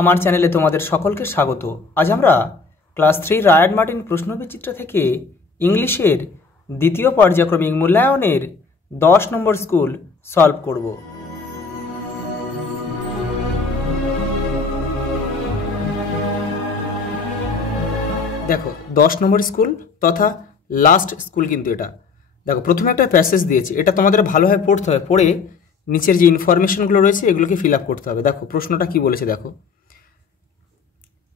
আমার চ্যানেলে তোমাদের সকলকে স্বাগত। আজ আমরা ক্লাস 3 রায়ান মার্টিন প্রশ্নবিচিত্র থেকে ইংলিশের দ্বিতীয় পর্যায়ক্রমিক মূল্যায়নের 10 নম্বর স্কুল সলভ করব। দেখো 10 নম্বর স্কুল তথা লাস্ট স্কুল কিন্তু এটা। দেখো প্রথমে একটা প্যাসেজ দিয়েছে, এটা তোমাদের ভালোভাবে পড়তে হবে, পড়ে নিচের যে ইনফরমেশনগুলো রয়েছে এগুলোকে ফিল আপ করতে হবে। দেখো প্রশ্নটা কি বলেছে দেখো,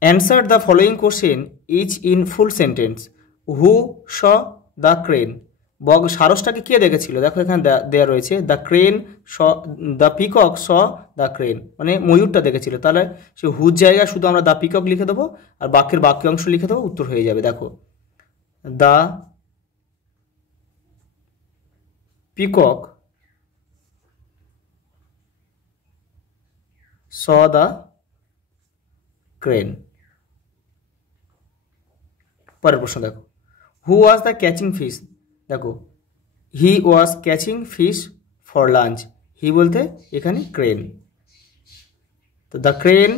answer the following question each in full sentence. Who saw the crane. সারসটাকে কে দেখেছিল? দেখো এখানে দেওয়া রয়েছে the crane saw the peacock saw the crane, মানে ময়ূরটা দেখেছিল। তাহলে সে হুর জায়গায় শুধু আমরা দ্য পিকক লিখে দেবো আর বাক্যের বাক্যাংশ লিখে দেবো, উত্তর হয়ে যাবে। দেখো the peacock saw the crane. পরের প্রশ্ন দেখো, who was the catching fish. দেখো he was catching fish for lunch. He বলতে এখানে ক্রেন, তো the crane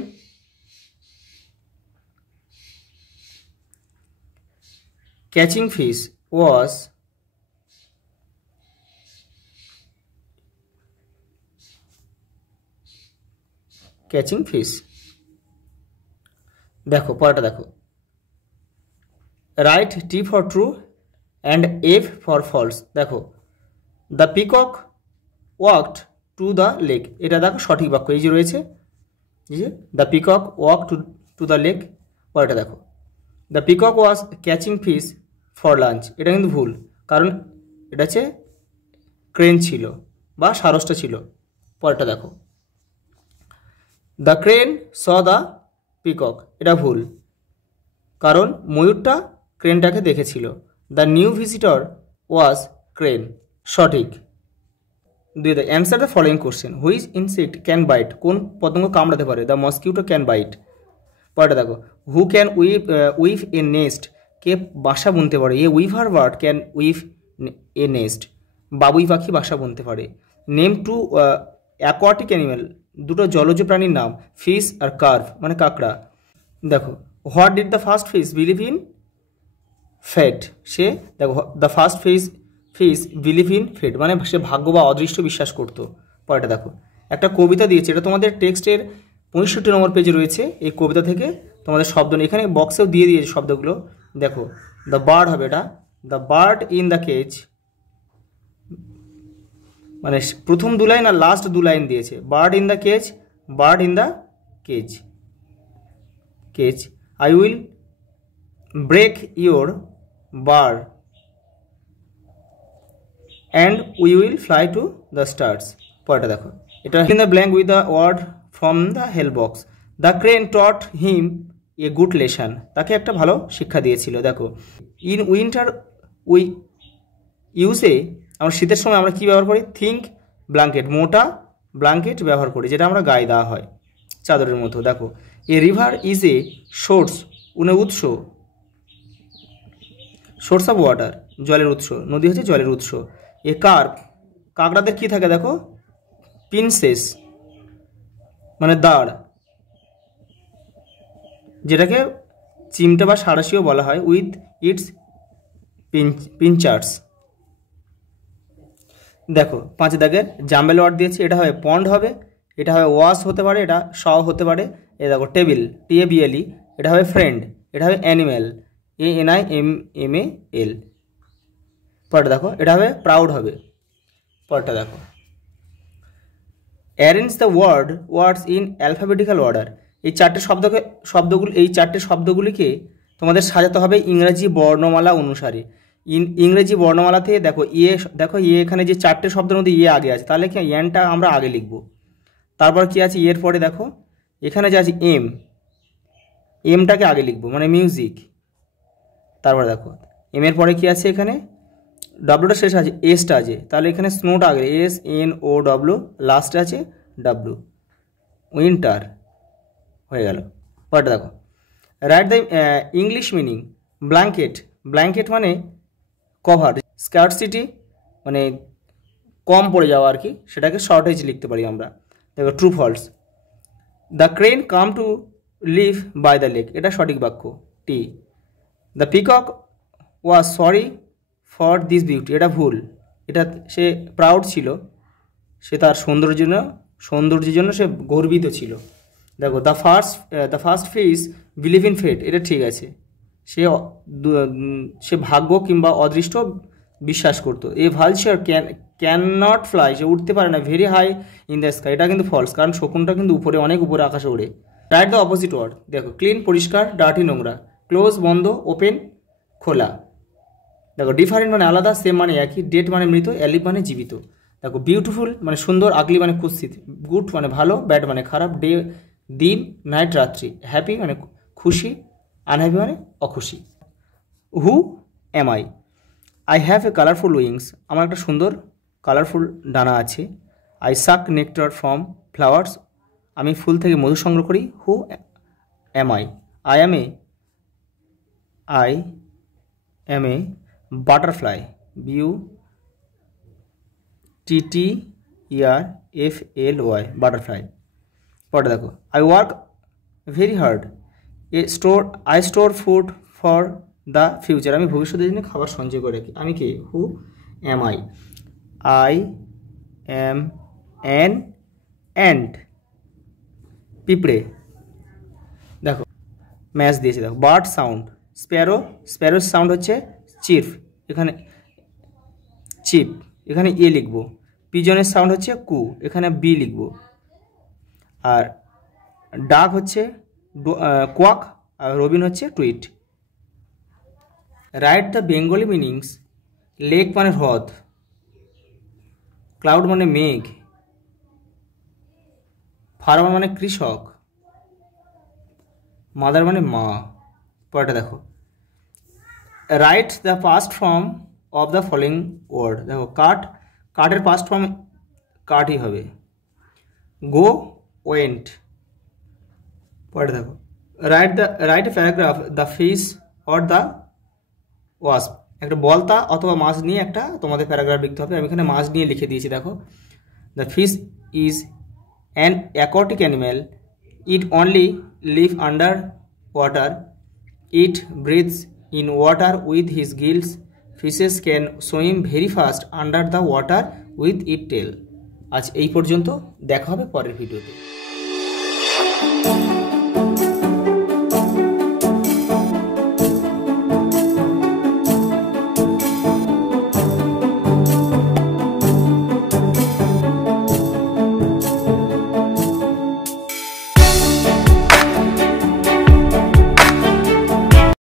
catching fish was catching fish. দেখো পরেরটা দেখো, write T for true and F for false. দেখো the peacock walked to the lake, এটা দেখো সঠিক বাক্য এই যে রয়েছে, এই যে the peacock walk to the lake. পরেরটা দেখো, the peacock was catching fish for lunch, এটা কিন্তু ভুল, কারণ এটা হচ্ছে ক্রেন ছিল বা সারসটা ছিল। পরেরটা দেখো, the crane saw the peacock, এটা ভুল, কারণ ময়ূরটা ক্রেনটাকে দেখেছিল। The new visitor was crane, সঠিক। দুই, the answer the following question. Which insect can bite, কোন পতঙ্গ কামড়াতে পারে? The mosquito can bite. পরেরটা দেখো, who can weave a nest, কে বাসা বুনতে পারে? A weaver bird can weave a nest, বাবুই পাখি বাসা বুনতে পারে। নেম টু অ্যাকোয়াটিক অ্যানিম্যাল, দুটো জলজ প্রাণীর নাম, ফিশ আর কার্ভ মানে কাঁকড়া। দেখো what did the first fish believe in fate, সে দেখো the first fish believe in fate মানে সে ভাগ্য বা অদৃষ্ট বিশ্বাস করতো। পরেরটা দেখো, একটা কবিতা দিয়েছে, এটা তোমাদের টেক্সটের 65 নম্বর পেজে রয়েছে। এই কবিতা থেকে তোমাদের শব্দ নেই, এখানে বক্সেও দিয়ে দিয়েছে শব্দগুলো। দেখো দ্য বার্ড হবে এটা, the bird in the cage, মানে প্রথম 2 লাইন আর লাস্ট 2 লাইন দিয়েছে। Bird in the cage, bird in the cage, cage. I will break your bar and we will fly to the stars. পরেরটা দেখো, এটা in the blank with the word from the help box. The crane taught him a good lesson, তাকে একটা ভালো শিক্ষা দিয়েছিল। দেখো in winter we ইউজে, আমরা শীতের সময় আমরা কী ব্যবহার করি? থিঙ্ক ব্ল্যাঙ্কেট, মোটা ব্ল্যাঙ্কেট ব্যবহার করি, যেটা আমরা গায়ে দেওয়া হয় চাদরের মতো। দেখো এ রিভার ইজ এ সোর্স, উৎস, সোর্স অফ ওয়াটার, জলের উৎস, নদী হচ্ছে জলের উৎস। এ কার্ভ, কাঁকড়াদের কী থাকে? দেখো পিনসেস মানে দাঁড়, যেটাকে চিমটা বা সাঁড়াশিও বলা হয়, উইথ ইটস পিনচার্স। দেখো 5 দাগের জাম্বেল ওয়ার্ড দিয়েছে, এটা হবে পন্ড হবে, এটা হবে ওয়াশ হতে পারে, এটা স হতে পারে। এ দেখো টেবিল TABLE, এটা হবে ফ্রেন্ড, এটা হবে অ্যানিম্যাল ANIMAL। পরেরটা দেখো, এটা হবে প্রাউড হবে। পরেরটা দেখো, arrange the words in alphabetical order. এই চারটে শব্দগুলিকে তোমাদের সাজাতে হবে ইংরেজি বর্ণমালা অনুসারে। ইংরেজি বর্ণমালাতে দেখো এখানে যে 4টে শব্দের মধ্যে আগে আছে, তাহলে কি এনটা আমরা আগে লিখব। তারপর কি আছে এর পরে? দেখো এখানে যে আছে এমটাকে আগে লিখব, মানে মিউজিক। তারপরে দেখো এর পরে কি আছে? এখানে ডব্লুটা শেষ আছে, এসটা আছে, তাহলে এখানে স্নোটা আগে, SNOW, লাস্টে আছে W, উইন্টার হয়ে গেল। পরেরটা দেখো, write the English meaning. Blanket মানে কভার, স্কার্সিটি মানে কম পড়ে যাওয়া আর কি, সেটাকে শর্টেজ লিখতে পারি আমরা। দেখো true false. The crane come to live by the lake, এটা সঠিক বাক্য টি। The peacock was sorry for this beauty, এটা ভুল। এটা সে প্রাউড ছিল, সে তার সৌন্দর্যের জন্য সে গর্বিত ছিল। দেখো the first fish believe in fate, এটা ঠিক আছে। সে ভাগ্য কিংবা অদৃষ্ট বিশ্বাস করতো। A vulture can not fly, সে উঠতে পারে না very high in the sky, এটা কিন্তু ফলস, কারণ শকুনটা কিন্তু উপরে, অনেক উপরে আকাশে ওড়ে। Write the opposite word. দেখো ক্লিন পরিষ্কার, ডার্টি নোংরা, ক্লোজ বন্ধ, ওপেন খোলা। দেখো ডিফারেন্ট মানে আলাদা, সেম মানে একই, ডেড মানে মৃত, অ্যালিভ মানে জীবিত। দেখো বিউটিফুল মানে সুন্দর, আগলি মানে কুৎসিত, গুড মানে ভালো, ব্যাড মানে খারাপ, দিন, নাইট রাত্রি, হ্যাপি মানে খুশি, আনহ্যাপি মানে অখুশি। Who am I? I have a colourful wings, আমার একটা সুন্দর কালারফুল ডানা আছে। I suck nectar from flowers, আমি ফুল থেকে মধু সংগ্রহ করি। Who am I? I am a butterfly, BUTTERFLY, butterfly. পরে দেখো I work very hard, I store food for the future, আমি ভবিষ্যতের জন্য খাবার সঞ্চয় করে রাখি। আমি কি? Who am I? I am an ant, পিঁপড়ে। দেখো ম্যাচ দিয়েছে, দেখো বার্ড সাউন্ড, স্প্যারো সাউন্ড হচ্ছে চিপ, এখানে এ লিখবো। পিজনের সাউন্ড হচ্ছে কু, এখানে বি লিখবো। আর ডাক হচ্ছে কোয়াক, আর রবিন হচ্ছে tweet. Write the Bengali meanings. Lake মানে হ্রদ, ক্লাউড মানে মেঘ, ফার্মার মানে কৃষক, মাদার মানে মা। পরেটা দেখো write the past form of the following word. দেখো কাটের পাস্ট ফর্ম কাটই হবে। গো ওয়েন্ট। পরেটা দেখো write a paragraph the fish or the wasp, একটা বলতা অথবা মাছ নিয়ে একটা তোমাদের প্যারাগ্রাফ লিখতে হবে। আমি এখানে মাছ নিয়ে লিখে দিয়েছি। দেখো the fish is an aquatic animal, it only live under water, it breathes in water with his gills, fishes can swim very fast under the water with its tail। আজ এই পর্যন্ত, দেখা হবে পরের ভিডিওতে।